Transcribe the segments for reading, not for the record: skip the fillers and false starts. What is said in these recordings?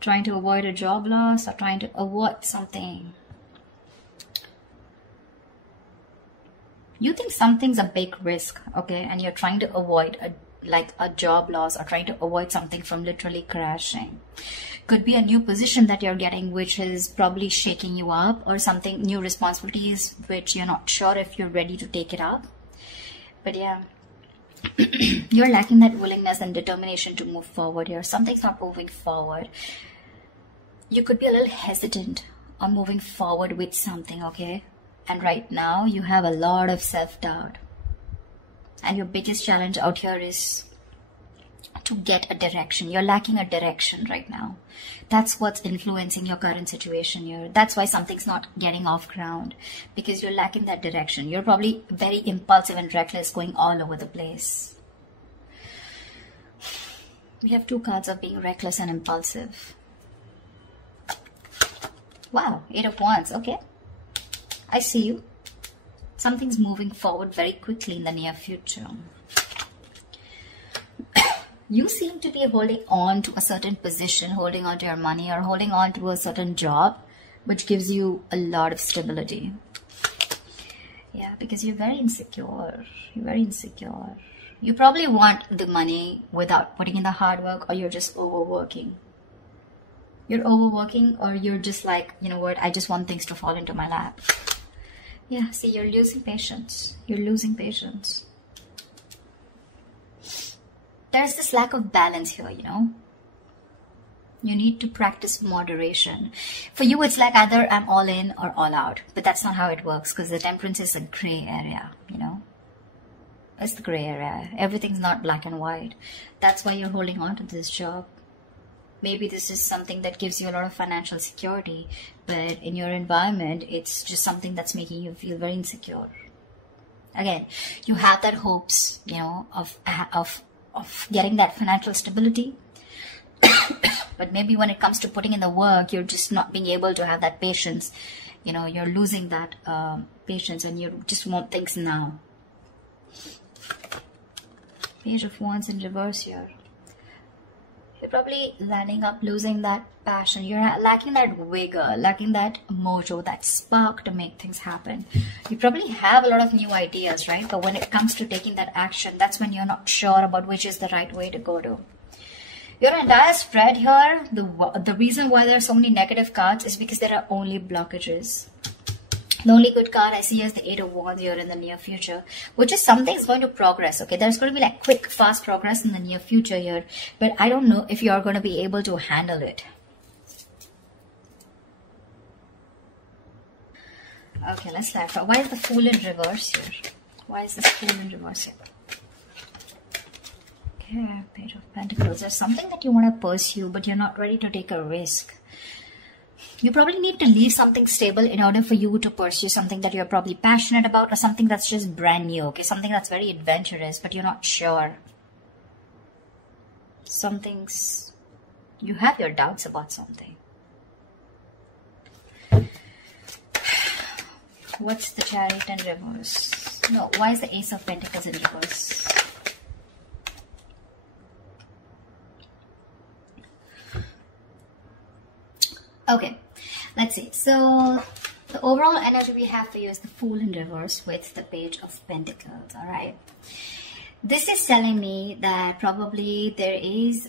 Trying to avoid a job loss or trying to avoid something. You think something's a big risk, okay, and you're trying to avoid a job loss or trying to avoid something from literally crashing. Could be a new position that you're getting which is probably shaking you up, or something, new responsibilities which you're not sure if you're ready to take it up. But yeah, you're lacking that willingness and determination to move forward here. Something's not moving forward. You could be a little hesitant on moving forward with something, okay? And right now you have a lot of self-doubt. And your biggest challenge out here is to get a direction. You're lacking a direction right now. That's what's influencing your current situation here. That's why something's not getting off ground, because you're lacking that direction. You're probably very impulsive and reckless, going all over the place. We have two cards of being reckless and impulsive. Wow, 8 of Wands, okay. I see you. Something's moving forward very quickly in the near future. You seem to be holding on to a certain position, holding on to your money, or holding on to a certain job, which gives you a lot of stability. Yeah, because you're very insecure. You're very insecure. You probably want the money without putting in the hard work, or you're just overworking. You're overworking, or you're just like, you know what, I just want things to fall into my lap. Yeah, see, you're losing patience. You're losing patience. There's this lack of balance here, you know. You need to practice moderation. For you, it's like either I'm all in or all out. But that's not how it works, because the Temperance is a gray area, you know. It's the gray area. Everything's not black and white. That's why you're holding on to this job. Maybe this is something that gives you a lot of financial security, but in your environment, it's just something that's making you feel very insecure. Again, you have that hopes, you know, of getting that financial stability. But maybe when it comes to putting in the work, you're just not being able to have that patience. You know, you're losing that patience, and you just want things now. Page of Wands in reverse here. You're probably landing up losing that passion. You're lacking that vigor, lacking that mojo, that spark to make things happen. You probably have a lot of new ideas, right? But when it comes to taking that action, that's when you're not sure about which is the right way to go to. Your entire spread here, the reason why there are so many negative cards is because there are only blockages. The only good card I see is the 8 of Wands here in the near future, which is something's going to progress, okay? There's going to be like quick, fast progress in the near future here, but I don't know if you're going to be able to handle it. Okay, let's clarify. Why is the Fool in reverse here? Why is this Fool in reverse here? Okay, Page of Pentacles. There's something that you want to pursue, but you're not ready to take a risk. You probably need to leave something stable in order for you to pursue something that you're probably passionate about, or something that's just brand new, okay? Something that's very adventurous, but you're not sure. You have your doubts about something. What's the Chariot in reverse? No, why is the Ace of Pentacles in reverse? Okay, let's see. So the overall energy we have for you is the Fool in reverse with the Page of Pentacles, all right? This is telling me that probably there is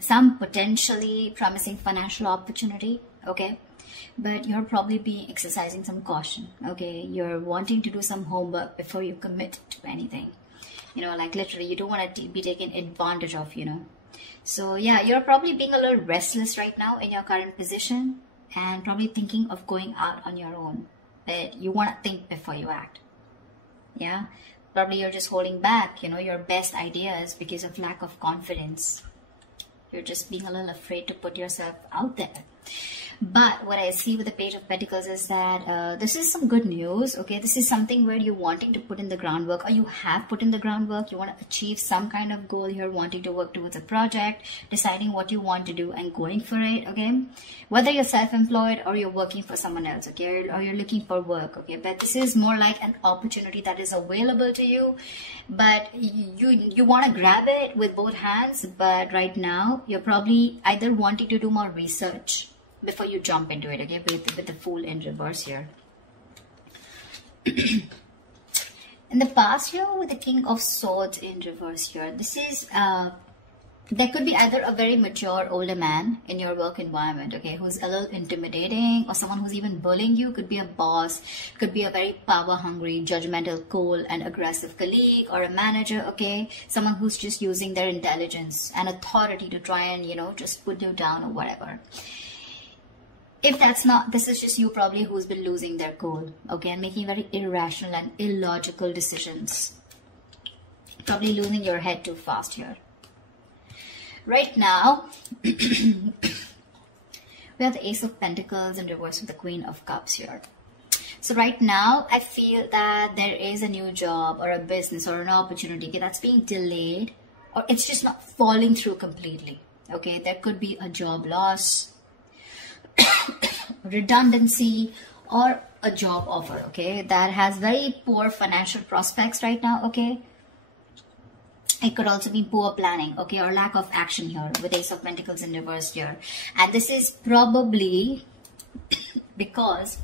some potentially promising financial opportunity, okay? But you're probably exercising some caution, okay? You're wanting to do some homework before you commit to anything. You know, like literally, you don't want to be taken advantage of, you know? So yeah, you're probably being a little restless right now in your current position, and probably thinking of going out on your own. But you want to think before you act. Yeah, probably you're just holding back, you know, your best ideas because of lack of confidence. You're just being a little afraid to put yourself out there. But what I see with the Page of Pentacles is that this is some good news, okay? This is something where you're wanting to put in the groundwork, or you have put in the groundwork. You want to achieve some kind of goal here, wanting to work towards a project, deciding what you want to do and going for it, okay? Whether you're self-employed or you're working for someone else, okay? Or you're looking for work, okay? But this is more like an opportunity that is available to you, but you want to grab it with both hands. But right now, you're probably either wanting to do more research before you jump into it, okay, with the Fool in reverse here. In the past here, with the King of Swords in reverse here, this is, there could be either a very mature older man in your work environment, okay, who's a little intimidating, or someone who's even bullying you. Could be a boss, could be a very power-hungry, judgmental, cold and aggressive colleague, or a manager, okay, someone who's just using their intelligence and authority to try and, you know, just put you down or whatever. If that's not, this is just you probably who's been losing their cool, okay, and making very irrational and illogical decisions. Probably losing your head too fast here. Right now, we have the Ace of Pentacles in reverse with the Queen of Cups here. So right now, I feel that there is a new job or a business or an opportunity, okay, that's being delayed, or it's just not falling through completely, okay? There could be a job loss, redundancy, or a job offer, okay, that has very poor financial prospects right now, okay. It could also be poor planning, okay, or lack of action here with Ace of Pentacles in reverse here. And this is probably because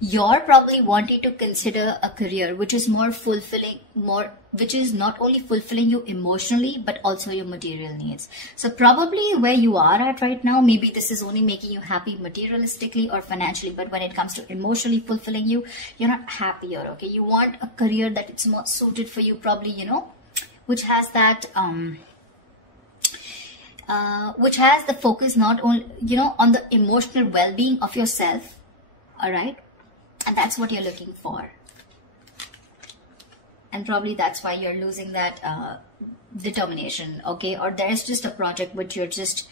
you're probably wanting to consider a career which is more fulfilling, which is not only fulfilling you emotionally, but also your material needs. So probably where you are at right now, maybe this is only making you happy materialistically or financially, but when it comes to emotionally fulfilling you, you're not happier, okay? You want a career that it's more suited for you, probably, you know, which has that, which has the focus not only, you know, on the emotional well-being of yourself, all right? And that's what you're looking for. And probably that's why you're losing that determination, okay? Or there's just a project which you're just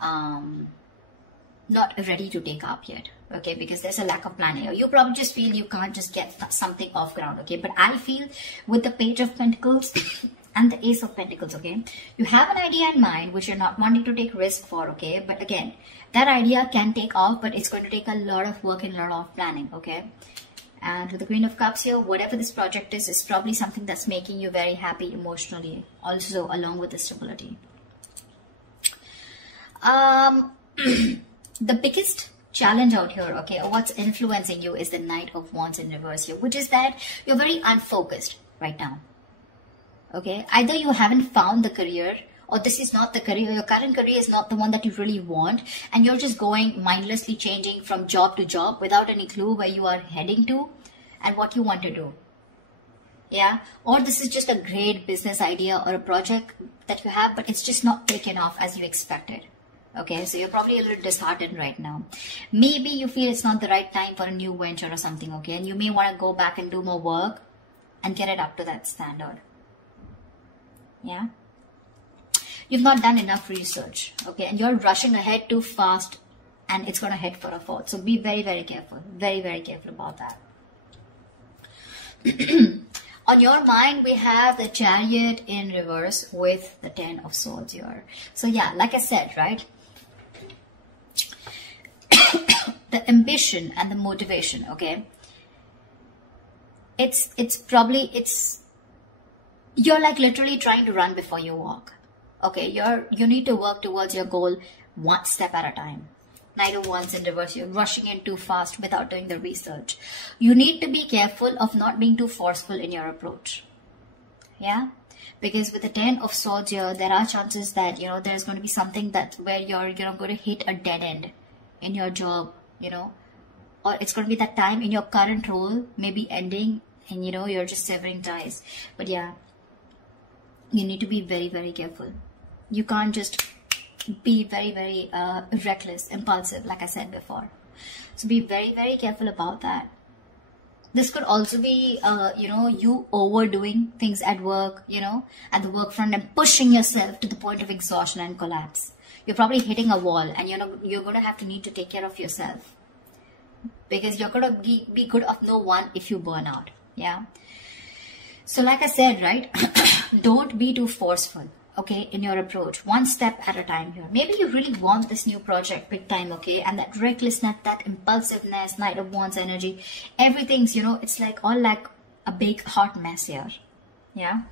not ready to take up yet, okay? Because there's a lack of planning. Or you probably just feel you can't just get something off ground, okay? But I feel with the Page of Pentacles and the Ace of Pentacles, okay, you have an idea in mind which you're not wanting to take risk for, okay? But again, that idea can take off, but it's going to take a lot of work and a lot of planning, okay? And with the Queen of Cups here, whatever this project is probably something that's making you very happy emotionally, also along with the stability. The biggest challenge out here, okay, or what's influencing you, is the Knight of Wands in reverse here, which is that you're very unfocused right now, okay? Either you haven't found the career, or this is not the career, your current career is not the one that you really want, and you're just going mindlessly changing from job to job without any clue where you are heading to and what you want to do. Yeah, or this is just a great business idea or a project that you have, but it's just not taken off as you expected. Okay, so you're probably a little disheartened right now. Maybe you feel it's not the right time for a new venture or something, okay? And you may want to go back and do more work and get it up to that standard. Yeah. You've not done enough research, okay? And you're rushing ahead too fast, and it's going to head for a fall. So be very, very careful. Very, very careful about that. On your mind, we have the Chariot in reverse with the Ten of Swords here. So yeah, like I said, right? The ambition and the motivation, okay? You're like literally trying to run before you walk. Okay, you need to work towards your goal one step at a time. Knight of Wands in reverse, you're rushing in too fast without doing the research. You need to be careful of not being too forceful in your approach. Yeah, because with the Ten of Swords here, there are chances that, you know, there's going to be something that where you're going to hit a dead end in your job, you know, or it's going to be that time in your current role maybe ending, and you know, you're just severing ties. But yeah, you need to be very, very careful. You can't just be very, very reckless, impulsive, like I said before. So be very, very careful about that. This could also be, you know, you overdoing things at work, you know, at the work front, and pushing yourself to the point of exhaustion and collapse. you're probably hitting a wall, and you're going to have to need to take care of yourself, because you're going to be good of no one if you burn out. Yeah. So like I said, right, don't be too forceful, okay, in your approach. One step at a time here. Maybe you really want this new project big time, okay, and that recklessness, that impulsiveness, Knight of Wands energy, everything's, it's like all like a big hot mess here. Yeah.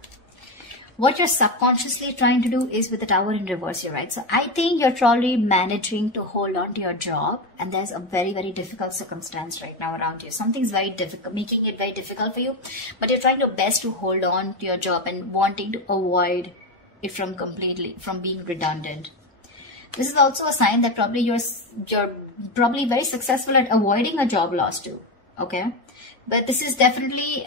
What you're subconsciously trying to do is with the Tower in reverse here, right? So I think you're probably managing to hold on to your job, and there's a very, very difficult circumstance right now around you. Something's very difficult, making it very difficult for you, but you're trying your best to hold on to your job and wanting to avoid it from being redundant. This is also a sign that probably you're probably very successful at avoiding a job loss too, okay? But this is definitely,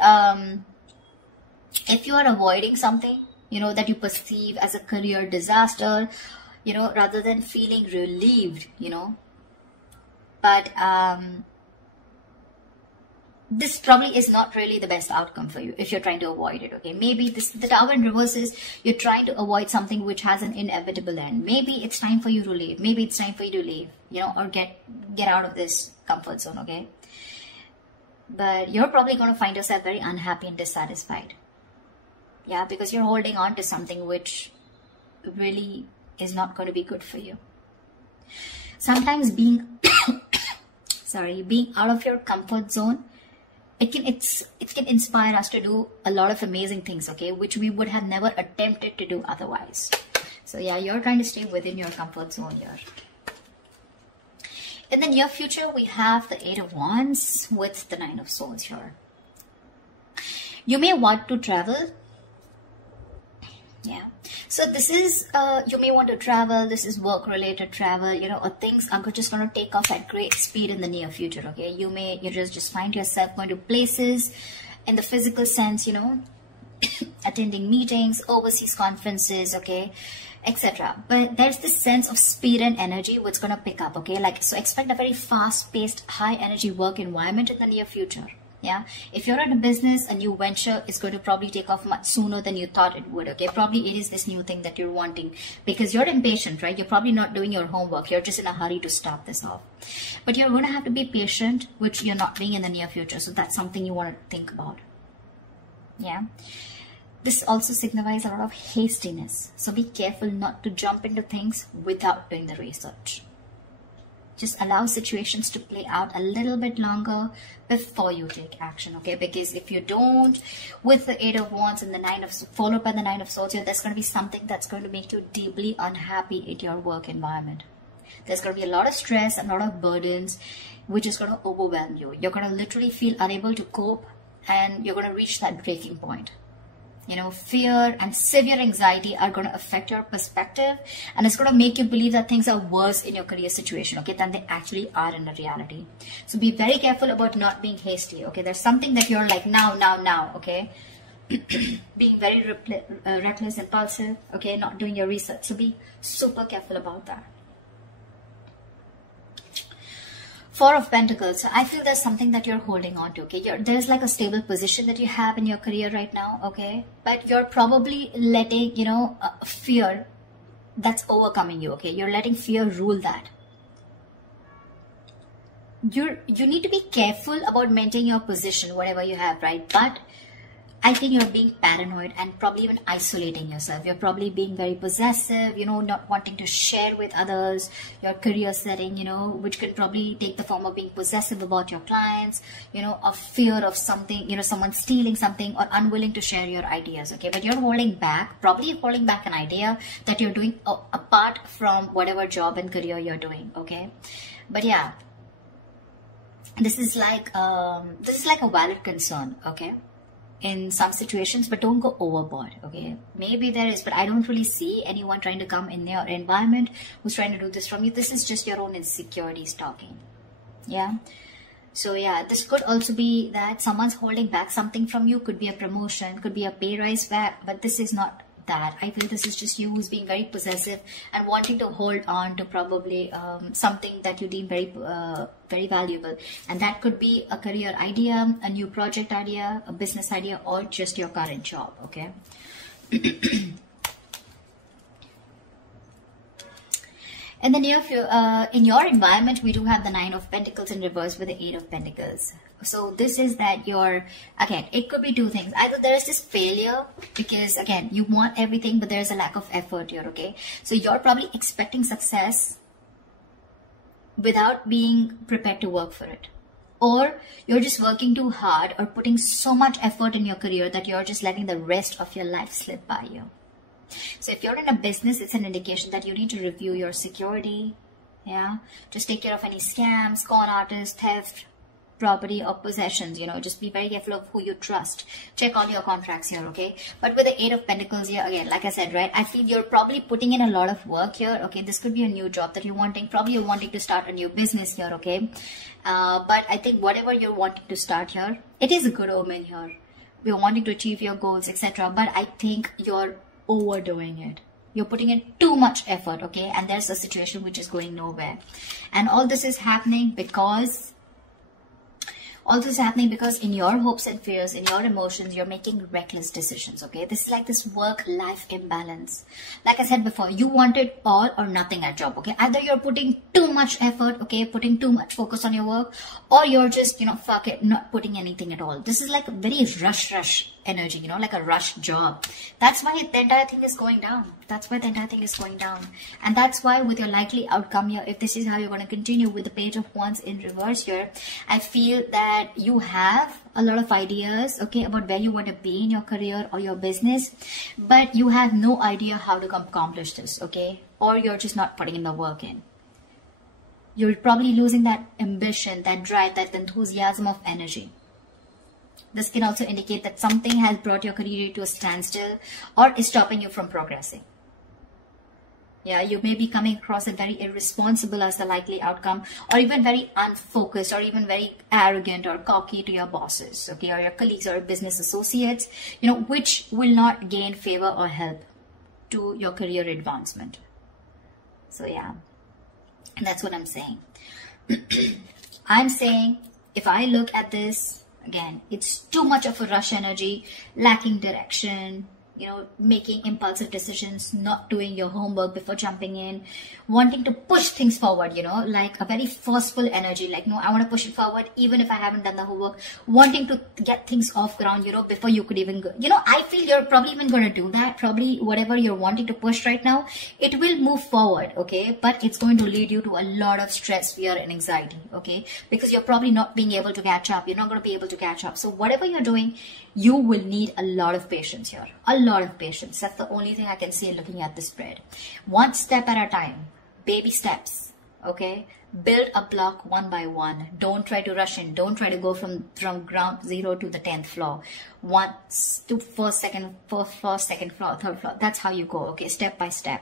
if you are avoiding something, that you perceive as a career disaster, rather than feeling relieved, but this probably is not really the best outcome for you if you're trying to avoid it, okay? Maybe the Tower in reverse is you're trying to avoid something which has an inevitable end. Maybe it's time for you to leave. Maybe it's time for you to leave, or get out of this comfort zone, okay? But you're probably going to find yourself very unhappy and dissatisfied. Yeah, because you're holding on to something which really is not going to be good for you. Sometimes being out of your comfort zone, it can inspire us to do a lot of amazing things, okay, which we would have never attempted to do otherwise. So yeah, you're trying to stay within your comfort zone here. In the near future, we have the Eight of Wands with the Nine of Swords here. You may want to travel. Yeah, so this is, you may want to travel. This is work-related travel, or things are just going to take off at great speed in the near future, okay? You just find yourself going to places in the physical sense, attending meetings, overseas conferences, okay, etc. But there's this sense of speed and energy which going to pick up, okay? So expect a very fast-paced, high-energy work environment in the near future. Yeah, if you're in a business, a new venture is going to probably take off much sooner than you thought it would, okay? Probably it is this new thing that you're wanting because you're impatient, right? You're probably not doing your homework. You're just in a hurry to start this off. But you're going to have to be patient, which you're not being in the near future. So that's something you want to think about. Yeah. This also signifies a lot of hastiness. So be careful not to jump into things without doing the research. Just allow situations to play out a little bit longer before you take action, okay? Because if you don't, with the Eight of Wands and the followed by the Nine of Swords, there's going to be something that's going to make you deeply unhappy in your work environment. There's going to be a lot of stress and a lot of burdens, which is going to overwhelm you. You're going to literally feel unable to cope, and you're going to reach that breaking point. Fear and severe anxiety are going to affect your perspective, and it's going to make you believe that things are worse in your career situation, okay, than they actually are in the reality. So be very careful about not being hasty, okay? There's something that you're like now, okay? Being very reckless, impulsive, okay? Not doing your research. So be super careful about that. Four of Pentacles. So I feel there's something that you're holding on to, okay? There's like a stable position that you have in your career right now, okay? But you're probably letting, fear that's overcoming you, okay? You're letting fear rule that. You need to be careful about maintaining your position, whatever you have, right? But I think you're being paranoid and probably even isolating yourself. You're probably being very possessive, not wanting to share with others your career setting, which could probably take the form of being possessive about your clients, of fear of something, someone stealing something, or unwilling to share your ideas, okay? But you're holding back, probably holding back an idea that you're doing apart from whatever job and career you're doing, okay? But yeah, this is like a valid concern, okay? In some situations, but don't go overboard, okay? Maybe there is, but I don't really see anyone trying to come in your environment who's trying to do this from you. This is just your own insecurities talking, yeah? So yeah, this could also be that someone's holding back something from you. Could be a promotion, could be a pay rise back, but this is not that. I feel this is just you who's being very possessive and wanting to hold on to probably something that you deem very valuable, and that could be a career idea, a new project idea, a business idea, or just your current job, okay? In the in your environment, we do have the 9 of Pentacles in reverse with the 8 of Pentacles. So this is that again, it could be two things. Either there is this failure because, again, you want everything, but there's a lack of effort here, okay? So you're probably expecting success without being prepared to work for it. Or you're just working too hard or putting so much effort in your career that you're just letting the rest of your life slip by you. So if you're in a business, it's an indication that you need to review your security. Yeah, just take care of any scams, con artists, theft, property or possessions. Just be very careful of who you trust. Check all your contracts here, okay? But with the 8 of Pentacles here, again, like I said, right, I feel you're probably putting in a lot of work here, okay? This could be a new job that you're wanting. Probably you're wanting to start a new business here, okay? But I think whatever you're wanting to start here, it is a good omen here. You're wanting to achieve your goals, etc. But I think you're overdoing it. You're putting in too much effort, okay? And there's a situation which is going nowhere. And all this is happening because in your hopes and fears, in your emotions, you're making reckless decisions, okay? This is like this work-life imbalance. Like I said before, you wanted all or nothing at job, okay? Either you're putting too much effort, okay, putting too much focus on your work, or you're just, fuck it, not putting anything at all. This is like a very rush energy, like a rush job. That's why the entire thing is going down. And that's why with your likely outcome here, if this is how you're going to continue with the Page of Wands in reverse here, I feel that you have a lot of ideas, okay, about where you want to be in your career or your business, but you have no idea how to accomplish this, okay? Or you're just not putting in the work in. You're probably losing that ambition, that drive, that enthusiasm of energy. This can also indicate that something has brought your career to a standstill or is stopping you from progressing. Yeah, you may be coming across as very irresponsible as the likely outcome, or even very unfocused, or even very arrogant or cocky to your bosses, okay, or your colleagues or business associates, which will not gain favor or help to your career advancement. So yeah, and that's what I'm saying. I'm saying if I look at this, again, it's too much of a rush energy, lacking direction, making impulsive decisions, not doing your homework before jumping in, wanting to push things forward, like a very forceful energy, like, no, I want to push it forward even if I haven't done the homework, wanting to get things off ground, before you could even go. I feel you're probably even going to do that. Probably whatever you're wanting to push right now, it will move forward, okay? But it's going to lead you to a lot of stress, fear, and anxiety, okay? Because you're probably not being able to catch up. You're not going to be able to catch up. So whatever you're doing, you will need a lot of patience here. A lot of patience. That's the only thing I can see looking at this spread. One step at a time. Baby steps. Okay? Build a block one by one. Don't try to rush in. Don't try to go from ground zero to the 10th floor. Once to first, second floor, third floor. That's how you go. Okay? Step by step.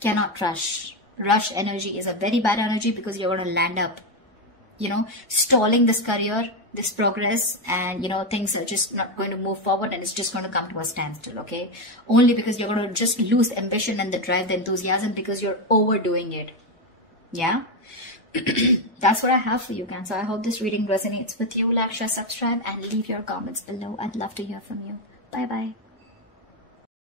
Cannot rush. Rush energy is a very bad energy because you're going to land up, stalling this career, this progress, and things are just not going to move forward, and it's just going to come to a standstill, okay? Only because you're going to just lose ambition and the drive, the enthusiasm, because you're overdoing it. Yeah? That's what I have for you, Cancer. I hope this reading resonates with you. Like, share, subscribe, and leave your comments below. I'd love to hear from you. Bye bye.